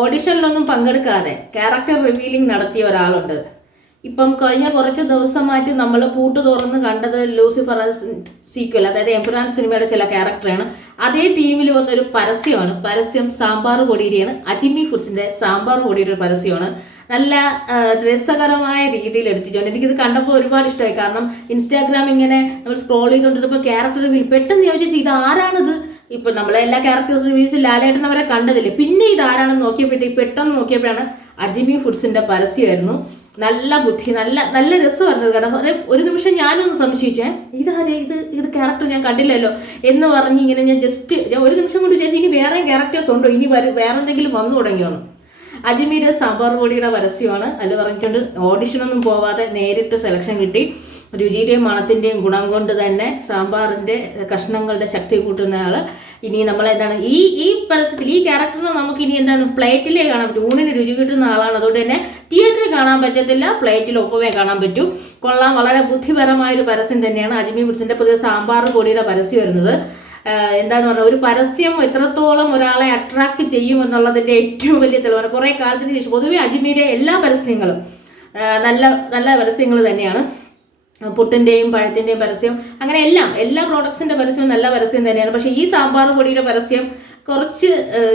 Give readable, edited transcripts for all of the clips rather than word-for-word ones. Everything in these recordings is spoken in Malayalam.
ഓഡിഷനിലൊന്നും പങ്കെടുക്കാതെ ക്യാരക്ടർ റിവീലിംഗ് നടത്തിയ ഒരാളുണ്ട്. ഇപ്പം കഴിഞ്ഞ കുറച്ച് ദിവസമായിട്ട് നമ്മൾ പൂട്ട് തുറന്ന് കണ്ടത് ലൂസിഫർ സീക്വൽ, അതായത് എംപുരാൻ സിനിമയുടെ ചില ക്യാരക്ടറാണ്. അതേ തീമിൽ വന്നൊരു പരസ്യമാണ്. പരസ്യം സാമ്പാർ പൊടിയുടെയാണ്. അജിമി ഫുഡ്സിന്റെ സാമ്പാർ പൊടിയുടെ ഒരു പരസ്യമാണ്. നല്ല രസകരമായ രീതിയിൽ എടുത്തിട്ടുണ്ട്. എനിക്കിത് കണ്ടപ്പോൾ ഒരുപാട് ഇഷ്ടമായി. കാരണം ഇൻസ്റ്റാഗ്രാം ഇങ്ങനെ നമ്മൾ സ്ക്രോൾ ചെയ്തുകൊണ്ടിരുന്നപ്പോൾ ക്യാരക്ടർ റിവീൽ പെട്ടെന്ന് ചോദിച്ചു ഇത് ആരാണിത്. ഇപ്പൊ നമ്മളെ എല്ലാ ക്യാരക്ടേഴ്സ് റിവ്യൂസിൽ ലാലേട്ടൻ അവരെ കണ്ടതില്ലേ, പിന്നെ ഇത് ആരാണെന്ന് നോക്കിയപ്പോഴത്തേക്ക് പെട്ടെന്ന് നോക്കിയപ്പോഴാണ് അജിമി ഫുഡ്സിന്റെ പരസ്യമായിരുന്നു. നല്ല ബുദ്ധി, നല്ല രസമായിരുന്നു. കാരണം ഒരു നിമിഷം ഞാനൊന്ന് സംശയിച്ചേ, ഇത് ക്യാരക്ടർ ഞാൻ കണ്ടില്ലല്ലോ എന്ന് പറഞ്ഞ് ഇങ്ങനെ ഞാൻ ഒരു നിമിഷം കൊണ്ട് വിചാരിച്ചു ഇനി വേറെ ക്യാരക്ടേഴ്സ് ഉണ്ടോ, ഇനി വേറെ എന്തെങ്കിലും വന്നു തുടങ്ങിയോന്ന്. അജ്മീരുടെ സാമ്പാർ പൊടിയുടെ പരസ്യമാണ്. അതിൽ പറഞ്ഞിട്ടുണ്ട് ഓഡിഷനൊന്നും പോവാതെ നേരിട്ട് സെലക്ഷൻ കിട്ടി. രുചിയുടെയും മണത്തിന്റെയും ഗുണം കൊണ്ട് തന്നെ സാമ്പാറിന്റെ കഷ്ണങ്ങളുടെ ശക്തി കൂട്ടുന്ന ആള്. ഇനി നമ്മളെന്താണ് ഈ പരസ്യത്തിൽ ഈ ക്യാരക്ടറിനെ നമുക്ക് ഇനി എന്താണ് പ്ലേറ്റിലേ കാണാൻ പറ്റും. ഊണിന് രുചി കിട്ടുന്ന ആളാണ്. അതുകൊണ്ട് തന്നെ തിയേറ്ററിൽ കാണാൻ പറ്റത്തില്ല, പ്ലേറ്റിൽ ഒപ്പമേ കാണാൻ പറ്റൂ. കൊള്ളാം, വളരെ ബുദ്ധിപരമായ ഒരു പരസ്യം തന്നെയാണ്. അജ്മി ഫുഡ്സിന്റെ പുതിയ സാമ്പാർ പൊടിയുടെ പരസ്യം വരുന്നത്. എന്താണ് പറയുക, ഒരു പരസ്യം എത്രത്തോളം ഒരാളെ അട്രാക്ട് ചെയ്യും എന്നുള്ളതിന്റെ ഏറ്റവും വലിയ തെളിവാണ്. കുറെ കാലത്തിന് ശേഷം പൊതുവെ അജ്മിയുടെ എല്ലാ പരസ്യങ്ങളും നല്ല പരസ്യങ്ങൾ തന്നെയാണ്. പുട്ടിന്റെയും പഴത്തിന്റെയും പരസ്യം, അങ്ങനെ എല്ലാ പ്രോഡക്ട്സിന്റെ പരസ്യവും നല്ല പരസ്യം തന്നെയാണ്. പക്ഷെ ഈ സാമ്പാർ പൊടിയുടെ പരസ്യം കുറച്ച്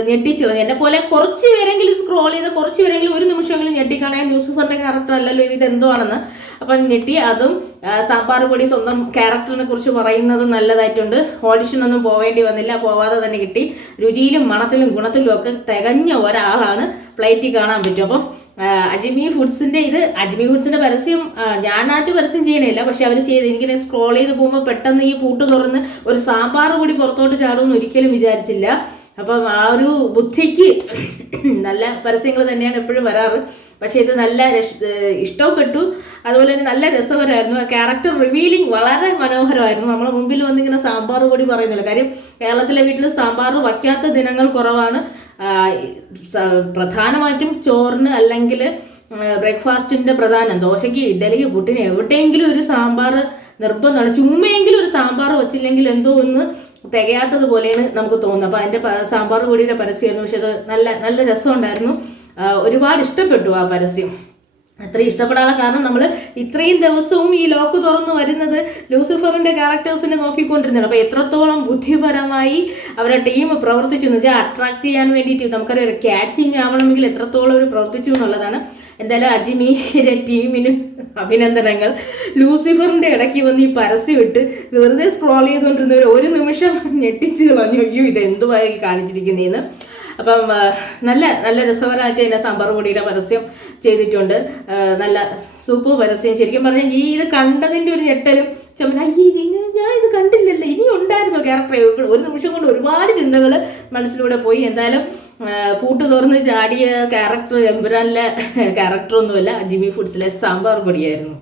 ഞെട്ടിച്ചു. എന്നെ പോലെ കുറച്ച് പേരെങ്കിലും സ്ക്രോൾ ചെയ്ത് കുറച്ച് പേരെങ്കിലും ഒരു നിമിഷമെങ്കിലും ഞെട്ടിക്കാണാൻ ലൂസിഫറിന്റെ ക്യാരക്ടർ അല്ലല്ലോ ഇത് എന്തോ ആണെന്ന് അപ്പം ഞെട്ടി. അതും സാമ്പാർ പൊടി സ്വന്തം ക്യാരക്ടറിനെ കുറിച്ച് പറയുന്നത് നല്ലതായിട്ടുണ്ട്. ഓഡിഷനൊന്നും പോവേണ്ടി വന്നില്ല, പോവാതെ തന്നെ കിട്ടി. രുചിയിലും മണത്തിലും ഗുണത്തിലും ഒക്കെ തികഞ്ഞ ഒരാളാണ്, പ്ലേറ്റിൽ കാണാൻ പറ്റും. അപ്പം അജ്മി ഫുഡ്സിന്റെ പരസ്യം ഞാനായിട്ട് പരസ്യം ചെയ്യണില്ല, പക്ഷെ അവർ എനിക്കിങ്ങനെ സ്ക്രോൾ ചെയ്ത് പോകുമ്പോൾ പെട്ടെന്ന് ഈ പൂട്ട് തുറന്ന് ഒരു സാമ്പാർ പൊടി പുറത്തോട്ട് ചാടുമെന്ന് ഒരിക്കലും വിചാരിച്ചില്ല. അപ്പം ആ ഒരു ബുദ്ധിക്ക് നല്ല പരസ്യങ്ങൾ തന്നെയാണ് എപ്പോഴും വരാറ്. പക്ഷെ ഇത് നല്ല ഇഷ്ടപ്പെട്ടു. അതുപോലെ തന്നെ നല്ല രസകരമായിരുന്നു. ക്യാരക്ടർ റിവീലിംഗ് വളരെ മനോഹരമായിരുന്നു. നമ്മുടെ മുമ്പിൽ വന്നിങ്ങനെ സാമ്പാർ പൊടി പറയുന്നില്ല. കാര്യം കേരളത്തിലെ വീട്ടിൽ സാമ്പാർ വയ്ക്കാത്ത ദിനങ്ങൾ കുറവാണ്. പ്രധാനമായിട്ടും ചോറിന് അല്ലെങ്കിൽ ബ്രേക്ക്ഫാസ്റ്റിന്റെ പ്രധാനം ദോശയ്ക്ക്, ഇഡലിക്ക്, പുട്ടിന് എവിടെയെങ്കിലും ഒരു സാമ്പാർ നിർബന്ധമാണ്. ചുമ്മെങ്കിലും ഒരു സാമ്പാർ വെച്ചില്ലെങ്കിൽ എന്തോ ഒന്ന് തികയാത്തതുപോലെയാണ് നമുക്ക് തോന്നുന്നത്. അപ്പൊ അതിന്റെ സാമ്പാർ പൊടിയുടെ പരസ്യമായിരുന്നു. പക്ഷെ അത് നല്ല രസമുണ്ടായിരുന്നു. ഒരുപാട് ഇഷ്ടപ്പെട്ടു ആ പരസ്യം. അത്രയും ഇഷ്ടപ്പെടാനുള്ള കാരണം നമ്മൾ ഇത്രയും ദിവസവും ഈ ലോക്ക് തുറന്നു വരുന്നത് ലൂസിഫറിന്റെ ക്യാരക്ടേഴ്സിനെ നോക്കിക്കൊണ്ടിരുന്നതാണ്. അപ്പൊ എത്രത്തോളം ബുദ്ധിപരമായി അവരുടെ ടീം പ്രവർത്തിച്ചു എന്ന് വെച്ചാൽ അട്രാക്ട് ചെയ്യാൻ വേണ്ടിയിട്ട് നമുക്കറിയാം ക്യാച്ചിങ് ആവണമെങ്കിൽ എത്രത്തോളം അവർ പ്രവർത്തിച്ചു എന്നുള്ളതാണ്. എന്തായാലും അജ്മിയുടെ ടീമിന് അഭിനന്ദനങ്ങൾ. ലൂസിഫറിന്റെ ഇടയ്ക്ക് വന്ന് ഈ പരസ്യം ഇട്ട് വെറുതെ സ്ക്രോൾ ചെയ്തുകൊണ്ടിരുന്നവർ ഒരു നിമിഷം ഞെട്ടിച്ച് കളഞ്ഞു, അയ്യോ ഇത് എന്തുവായി കാണിച്ചിരിക്കുന്നതെന്ന്. അപ്പം നല്ല രസകരമായിട്ട് തന്നെ സാമ്പാർ പൊടിയുടെ പരസ്യം ചെയ്തിട്ടുണ്ട്. നല്ല സൂപ്പർ പരസ്യം. ശരിക്കും പറഞ്ഞാൽ ഇത് കണ്ടതിൻ്റെ ഒരു ഞെട്ടലും ഞാൻ ഇത് കണ്ടില്ലല്ലോ, ഇനി ഉണ്ടായിരുന്നു ക്യാരക്ടർ. ഒരു നിമിഷം കൊണ്ട് ഒരുപാട് ചിന്തകൾ മനസ്സിലൂടെ പോയി. എന്തായാലും പൂട്ട് തുറന്ന് ചാടിയ ക്യാരക്ടർ എമ്പുരാനിലെ ക്യാരക്ടറൊന്നുമല്ല, അജ്മി ഫുഡ്സിലെ സാമ്പാർ പൊടിയായിരുന്നു.